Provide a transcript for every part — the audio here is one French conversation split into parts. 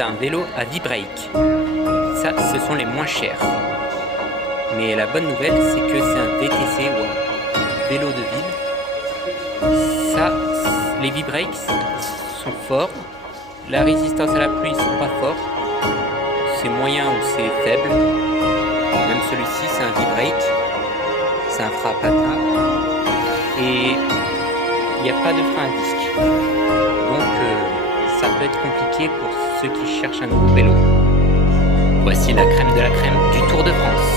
c'est un vélo à V-brake. Ça, ce sont les moins chers. Mais la bonne nouvelle, c'est que c'est un VTC ou un vélo de ville. Ça, les V-brakes sont forts. La résistance à la pluie, c'est pas fort. C'est moyen ou c'est faible. Même celui-ci, c'est un V-brake. C'est un frein à patin. Et il n'y a pas de frein à disque. Donc, ça peut être compliqué pour ceux qui cherchent un nouveau vélo. Voici la crème de la crème du Tour de France.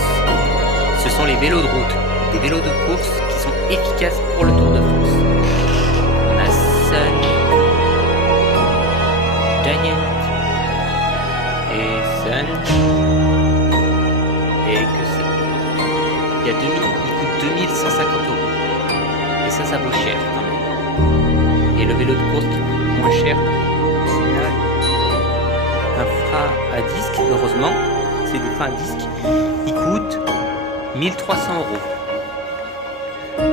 Ce sont les vélos de route, des vélos de course qui sont efficaces pour le Tour de France. On a Sun, Giant et Sun et que ça. Il coûte 2150 €. Et ça vaut cher quand même. Et le vélo de course qui coûte moins cher, un frein à disque, heureusement, c'est des freins à disque, ils coûtent 1300 €.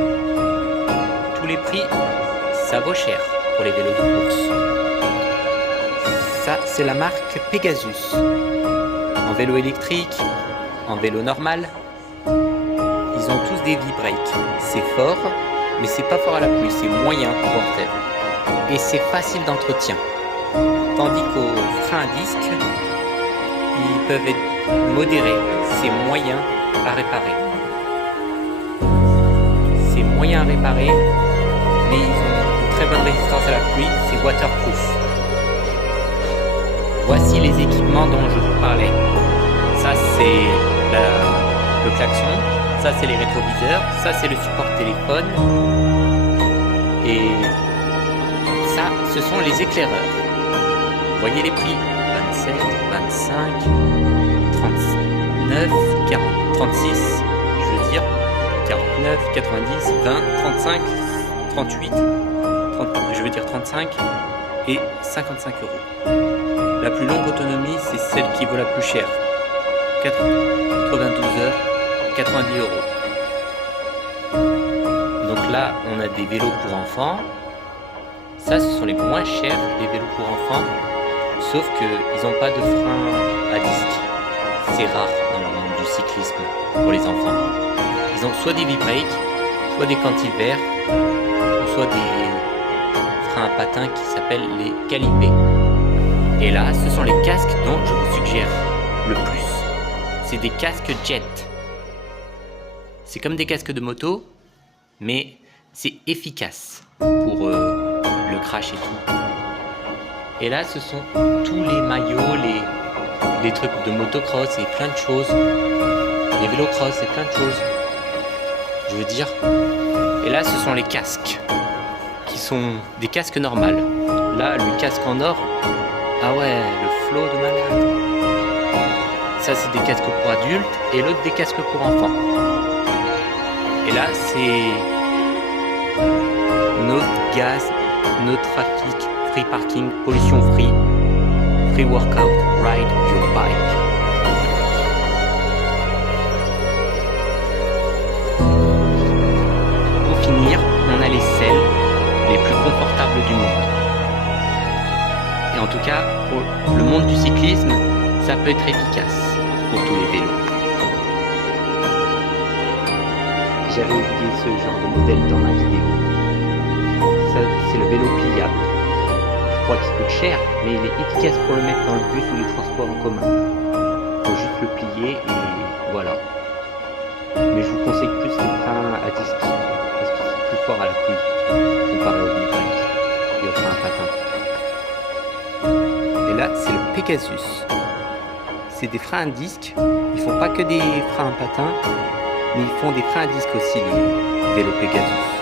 Tous les prix, ça vaut cher pour les vélos de course. Ça, c'est la marque Pegasus. En vélo électrique, en vélo normal, ils ont tous des V-brakes. C'est fort, mais c'est pas fort à la pluie, c'est moyen voire faible. Et c'est facile d'entretien. Tandis qu'aux freins à disque, ils peuvent être modérés, c'est moyen à réparer. C'est moyen à réparer, mais ils ont une très bonne résistance à la pluie, c'est waterproof. Voici les équipements dont je vous parlais. Ça c'est le klaxon, ça c'est les rétroviseurs, ça c'est le support téléphone, et ça ce sont les éclaireurs. Vous voyez les prix, 27, 25, 39, 40, 36, je veux dire, 49, 90, 20, 35, 38, 30, je veux dire 35 et 55 €. La plus longue autonomie, c'est celle qui vaut la plus chère, 92 heures, 90 €. Donc là, on a des vélos pour enfants. Ça, ce sont les moins chers, les vélos pour enfants. Sauf qu'ils n'ont pas de frein à disque. C'est rare dans le monde du cyclisme pour les enfants. Ils ont soit des V-brakes, soit des cantilevers, ou soit des freins à patin qui s'appellent les calipés. Et là, ce sont les casques dont je vous suggère le plus. C'est des casques jet. C'est comme des casques de moto, mais c'est efficace pour le crash et tout. Et là, ce sont tous les maillots, les trucs de motocross et plein de choses. Les vélocross et plein de choses. Je veux dire. Et là, ce sont les casques. Qui sont des casques normales. Là, le casque en or. Ah ouais, le flow de malade. Ça, c'est des casques pour adultes. Et l'autre, des casques pour enfants. Et là, c'est no gaz, no trafic, free parking, pollution free, free workout, ride your bike. Pour finir, on a les selles les plus confortables du monde. Et en tout cas, pour le monde du cyclisme, ça peut être efficace pour tous les vélos. J'avais oublié ce genre de modèle dans ma vidéo. Ça, c'est le vélo pliable. Je crois qu'il coûte cher, mais il est efficace pour le mettre dans le bus ou les transports en commun. Il faut juste le plier et voilà. Mais je vous conseille plus les freins à disque parce que c'est plus fort à la pluie comparé au V-brake et au frein à patin. Et là, c'est le Pegasus. C'est des freins à disque. Ils font pas que des freins à patin, mais ils font des freins à disque aussi, les vélos Pegasus.